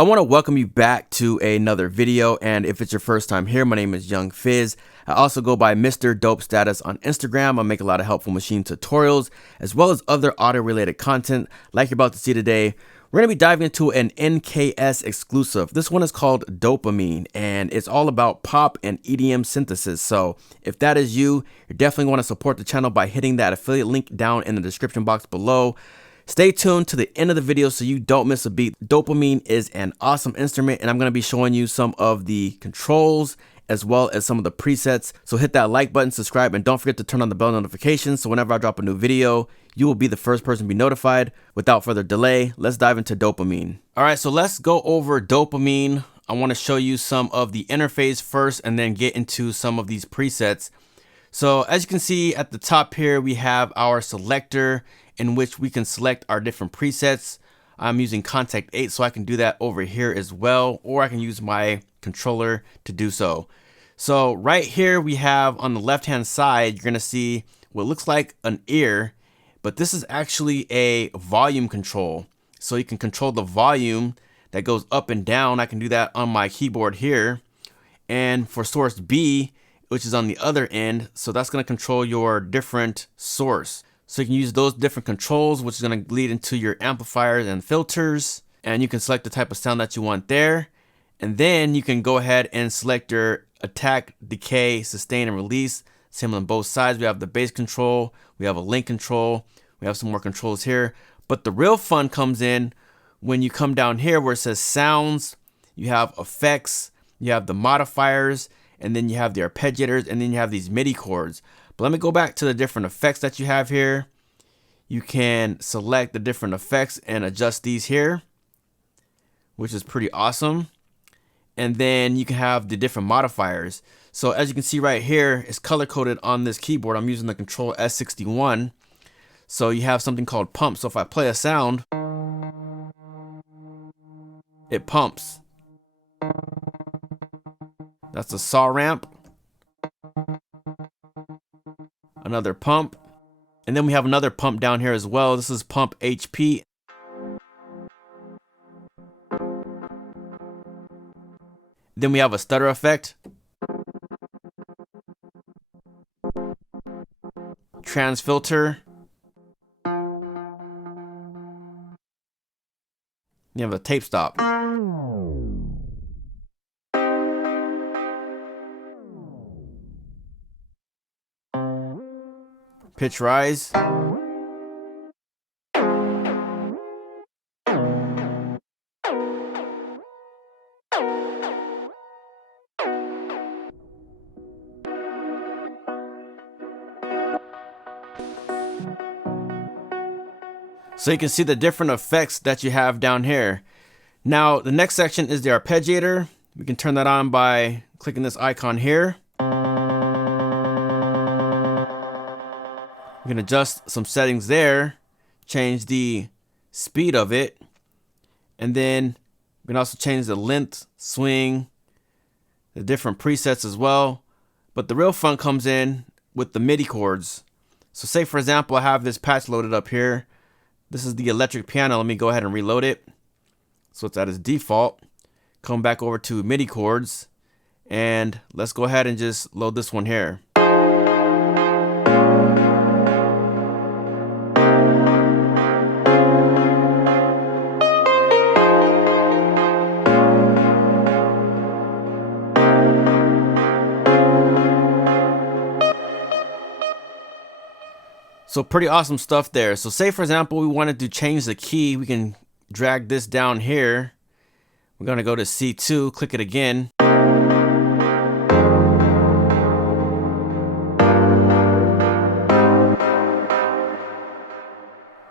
I want to welcome you back to another video, and if it's your first time here, my name is Young Fizz. I also go by mr.dopestatus on Instagram. I make a lot of helpful machine tutorials as well as other audio related content like you're about to see today. We're going to be diving into an NKS exclusive. This one is called Dopamine, and it's all about pop and EDM synthesis. So if that is you, you definitely want to support the channel by hitting that affiliate link down in the description box below. Stay tuned to the end of the video so you don't miss a beat. Dopamine is an awesome instrument, and I'm going to be showing you some of the controls as well as some of the presets. So hit that like button, subscribe, and don't forget to turn on the bell notifications so whenever I drop a new video, you will be the first person to be notified. Without further delay, let's dive into Dopamine. All right, so let's go over Dopamine. I want to show you some of the interface first and then get into some of these presets. So as you can see at the top here, we have our selector in which we can select our different presets. I'm using Contact 8, so I can do that over here as well, or I can use my controller to do so. So right here we have on the left hand side, you're gonna see what looks like an ear, but this is actually a volume control. So you can control the volume that goes up and down. I can do that on my keyboard here. And for source B, which is on the other end, so that's gonna control your different source. So you can use those different controls, which is going to lead into your amplifiers and filters. And you can select the type of sound that you want there. And then you can go ahead and select your attack, decay, sustain, and release. Same on both sides. We have the bass control. We have a link control. We have some more controls here. But the real fun comes in when you come down here where it says sounds. You have effects. You have the modifiers. And then you have the arpeggiators. And then you have these MIDI chords. But let me go back to the different effects that you have here. You can select the different effects and adjust these here, which is pretty awesome. And then you can have the different modifiers. So as you can see right here, it's color coded on this keyboard. I'm using the Control S61. So you have something called pump. So if I play a sound, it pumps. That's a saw ramp. Another pump, and then we have another pump down here as well. This is pump HP. Then we have a stutter effect, trans filter. You have a tape stop. Pitch rise. So you can see the different effects that you have down here. Now the next section is the arpeggiator. We can turn that on by clicking this icon here. We can adjust some settings there, change the speed of it, and then we can also change the length, swing, the different presets as well. But the real fun comes in with the MIDI chords. So say for example, I have this patch loaded up here. This is the electric piano. Let me go ahead and reload it. So it's at its default. Come back over to MIDI chords, and let's go ahead and just load this one here. So pretty awesome stuff there. So say for example, we wanted to change the key. We can drag this down here. We're going to go to C2, click it again.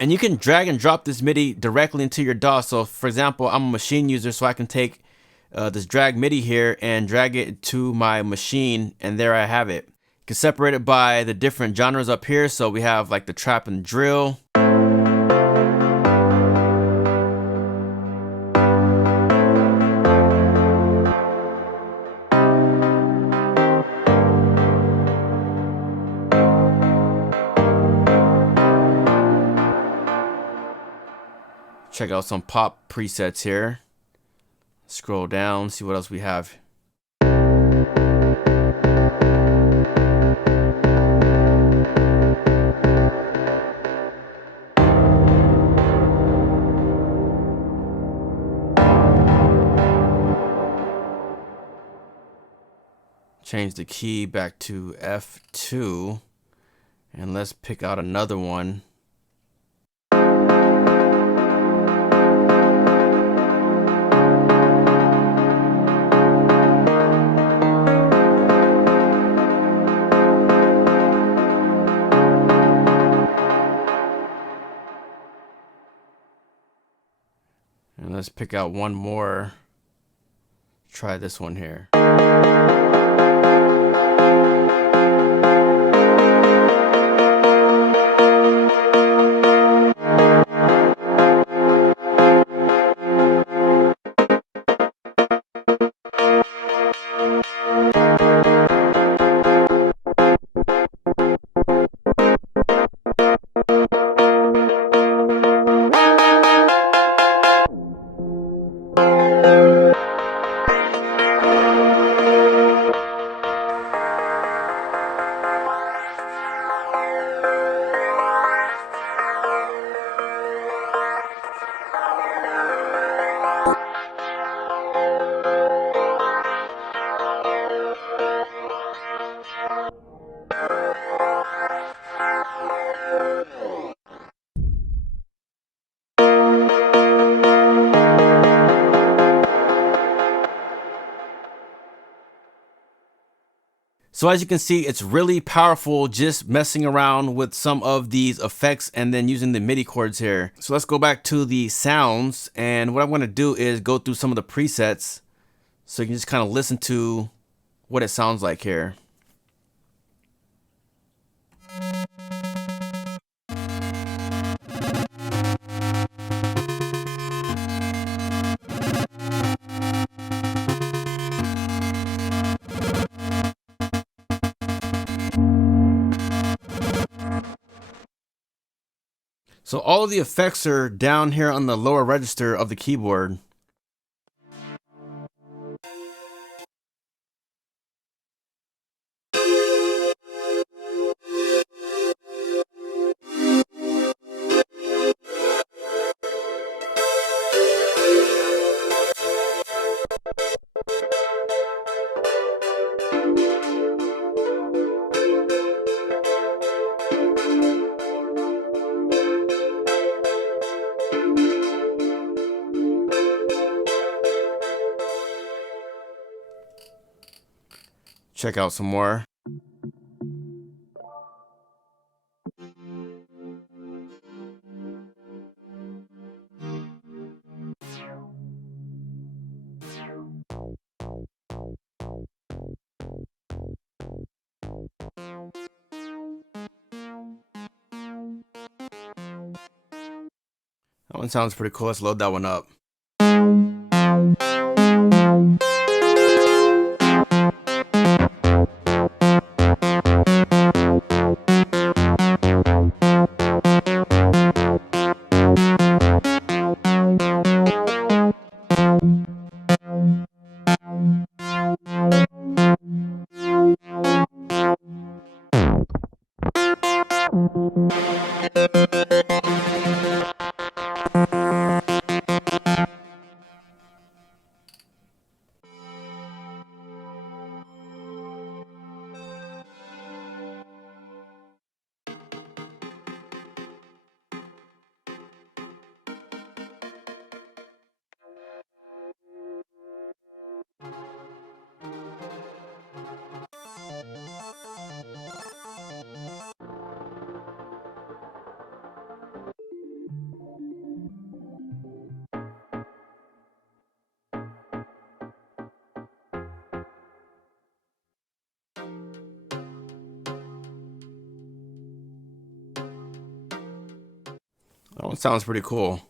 And you can drag and drop this MIDI directly into your DAW. So for example, I'm a machine user, so I can take this drag MIDI here and drag it to my machine, and there I have it. You can separate it by the different genres up here. So we have like the trap and drill. Check out some pop presets here. Scroll down, see what else we have. Change the key back to F2, and let's pick out another one. And let's pick out one more. Try this one here. So as you can see, it's really powerful just messing around with some of these effects and then using the MIDI chords here. So let's go back to the sounds, and what I'm going to do is go through some of the presets so you can just kind of listen to what it sounds like here. So all of the effects are down here on the lower register of the keyboard. Check out some more. That one sounds pretty cool. Let's load that one up. That one sounds pretty cool.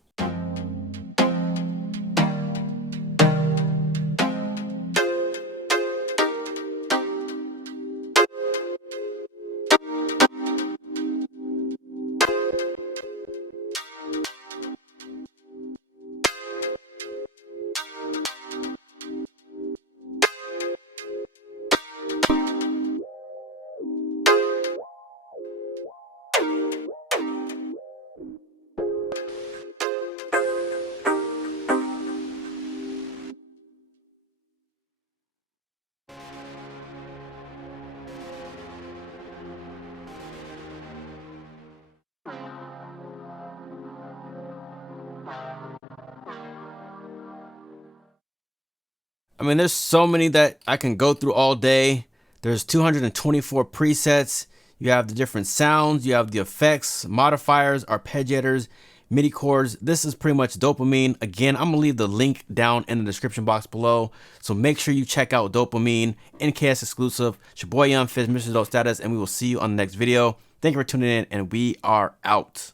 I mean, there's so many that I can go through all day. There's 224 presets. You have the different sounds, you have the effects, modifiers, arpeggiators, MIDI chords. This is pretty much Dopamine. Again, I'm gonna leave the link down in the description box below. So make sure you check out Dopamine, NKS exclusive. It's your boy Young Fizz, Mr. Dope Status, and we will see you on the next video. Thank you for tuning in, and we are out.